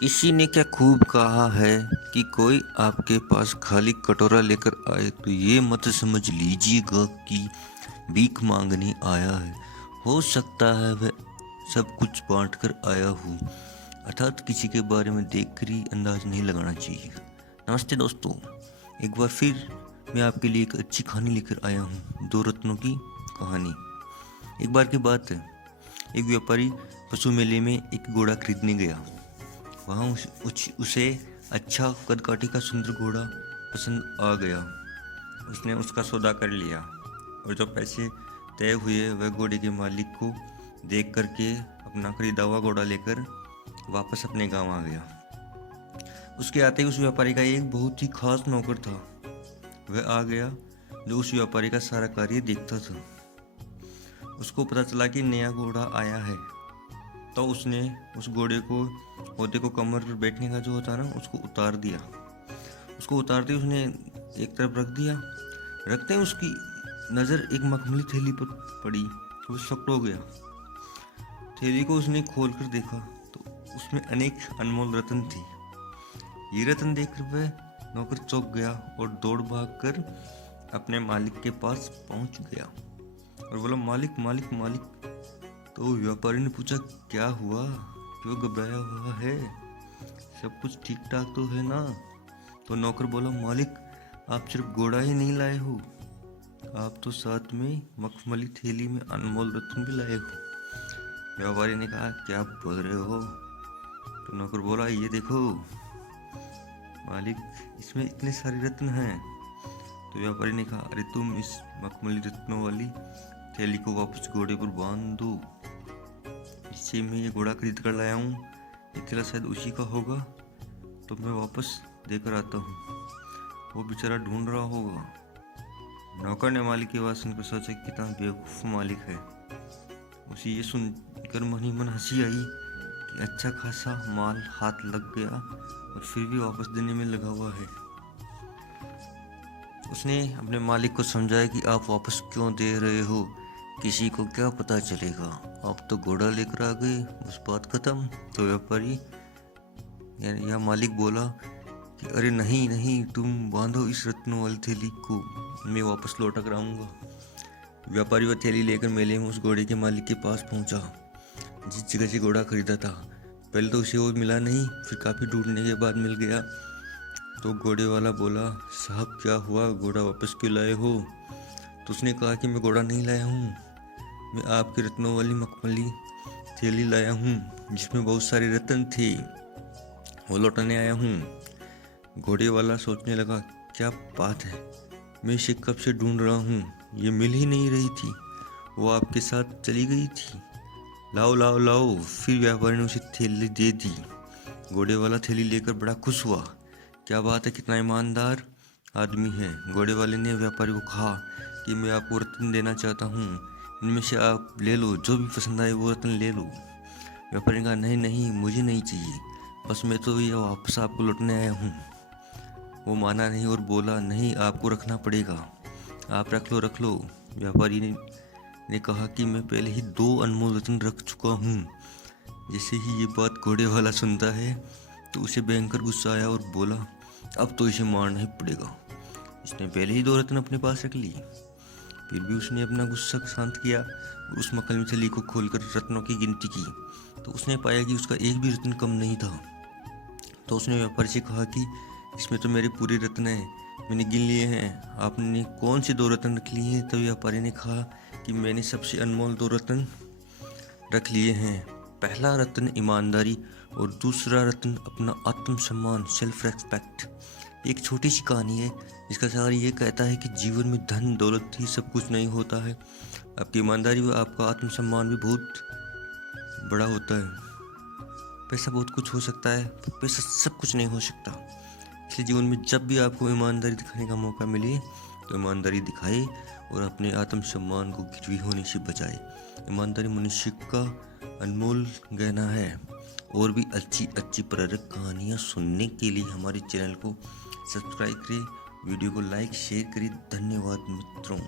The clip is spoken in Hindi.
किसी ने क्या खूब कहा है कि कोई आपके पास खाली कटोरा लेकर आए तो ये मत समझ लीजिएगा कि भीख मांगने आया है। हो सकता है वह सब कुछ बांट कर आया हूँ, अर्थात किसी के बारे में देखकर ही अंदाज नहीं लगाना चाहिए। नमस्ते दोस्तों, एक बार फिर मैं आपके लिए एक अच्छी कहानी लेकर आया हूँ, दो रत्नों की कहानी। एक बार की बात है, एक व्यापारी पशु मेले में एक घोड़ा खरीदने गया। वहाँ उसे अच्छा कदकाठी का सुंदर घोड़ा पसंद आ गया। उसने उसका सौदा कर लिया और जो पैसे तय हुए वह घोड़े के मालिक को देख करके अपना खरीदा हुआ घोड़ा लेकर वापस अपने गांव आ गया। उसके आते ही उस व्यापारी का एक बहुत ही खास नौकर था। वह आ गया जो उस व्यापारी का सारा कार्य देखता था। उसको पता चला कि नया घोड़ा आया है, तो उसने उस घोड़े को कमर पर बैठने का जो होता है ना, उसको उतार दिया। उसको उतारते उसने एक तरफ रख दिया। रखते ही उसकी नज़र एक मखमली थैली पर पड़ी। वो शॉक्ड हो गया। थैली को उसने खोल कर देखा तो उसमें अनेक अनमोल रत्न थे। ये रत्न देखकर वह नौकर चौंक गया और दौड़ भाग कर अपने मालिक के पास पहुंच गया और बोला, मालिक मालिक मालिक। तो व्यापारी ने पूछा, क्या हुआ, क्यों घबराया हुआ है, सब कुछ ठीक ठाक तो है ना? तो नौकर बोला, मालिक आप सिर्फ घोड़ा ही नहीं लाए हो, आप तो साथ में मखमली थैली में अनमोल रत्न भी लाए हो। व्यापारी ने कहा, क्या बोल रहे हो? तो नौकर बोला, ये देखो मालिक, इसमें इतने सारे रत्न हैं। तो व्यापारी ने कहा, अरे तुम इस मखमली रत्नों वाली थैली को वापस घोड़े पर बांध दो। इससे मैं ये घोड़ा खरीद कर लाया हूँ, ये थैला शायद उसी का होगा, तो मैं वापस देकर आता हूँ। वो बेचारा ढूंढ रहा होगा। नौकर ने मालिक की बात सुनकर सोचा, कितना बेवकूफ़ मालिक है। उसे ये सुनकर मन ही मन हंसी आई कि अच्छा खासा माल हाथ लग गया और फिर भी वापस देने में लगा हुआ है। उसने अपने मालिक को समझाया कि आप वापस क्यों दे रहे हो, किसी को क्या पता चलेगा, आप तो घोड़ा लेकर आ गए, बस बात खत्म। तो व्यापारी या मालिक बोला कि अरे नहीं नहीं, तुम बांधो इस रत्नों वाली थैली को, मैं वापस लौटा कर आऊँगा। व्यापारी वह थैली लेकर मेले में उस घोड़े के मालिक के पास पहुंचा जिस जगह से घोड़ा खरीदा था। पहले तो उसे वो मिला नहीं, फिर काफ़ी ढूंढने के बाद मिल गया। तो घोड़े वाला बोला, साहब क्या हुआ, घोड़ा वापस क्यों लाए हो? तो उसने कहा कि मैं घोड़ा नहीं लाया हूँ, मैं आपके रत्नों वाली मखमली थैली लाया हूँ जिसमें बहुत सारे रत्न थे, वो लौटाने आया हूँ। घोड़े वाला सोचने लगा, क्या बात है, मैं इसे कब से ढूंढ रहा हूँ, ये मिल ही नहीं रही थी, वो आपके साथ चली गई थी, लाओ लाओ लाओ। फिर व्यापारी ने उसे थैली दे दी। घोड़े वाला थैली लेकर बड़ा खुश हुआ, क्या बात है, कितना ईमानदार आदमी है। घोड़े वाले ने व्यापारी को कहा कि मैं आपको रत्न देना चाहता हूँ, इनमें से आप ले लो, जो भी पसंद आए वो रत्न ले लो। व्यापारी ने कहा, नहीं नहीं, मुझे नहीं चाहिए, बस मैं तो ये वापस आपको लौटने आया हूँ। वो माना नहीं और बोला, नहीं आपको रखना पड़ेगा, आप रख लो। व्यापारी ने कहा कि मैं पहले ही 2 अनमोल रत्न रख चुका हूँ। जैसे ही ये बात घोड़े वाला सुनता है तो उसे भयंकर गुस्सा आया और बोला, अब तो इसे मारना ही पड़ेगा, इसने पहले ही 2 रत्न अपने पास रख लिए। फिर भी उसने अपना गुस्सा शांत किया और उस मखमली थैली को खोलकर रत्नों की गिनती की तो उसने पाया कि उसका एक भी रत्न कम नहीं था। तो उसने व्यापारी से कहा कि इसमें तो मेरे पूरे रत्न हैं, मैंने गिन लिए हैं, आपने कौन से 2 रत्न रख लिए हैं? तो व्यापारी ने कहा कि मैंने सबसे अनमोल 2 रत्न रख लिए हैं। पहला रत्न ईमानदारी और दूसरा रत्न अपना आत्मसम्मान, सेल्फ रेस्पेक्ट। एक छोटी सी कहानी है जिसका सार ये कहता है कि जीवन में धन दौलत ही सब कुछ नहीं होता है, आपकी ईमानदारी व आपका आत्मसम्मान भी बहुत बड़ा होता है। पैसा बहुत कुछ हो सकता है, पैसा सब कुछ नहीं हो सकता। इसलिए जीवन में जब भी आपको ईमानदारी दिखाने का मौका मिले तो ईमानदारी दिखाए और अपने आत्मसम्मान को गिरवी होने से बचाए। ईमानदारी मनुष्य का अनमोल गहना है। और भी अच्छी अच्छी प्रेरक कहानियाँ सुनने के लिए हमारे चैनल को सब्सक्राइब करें, वीडियो को लाइक शेयर करें। धन्यवाद मित्रों।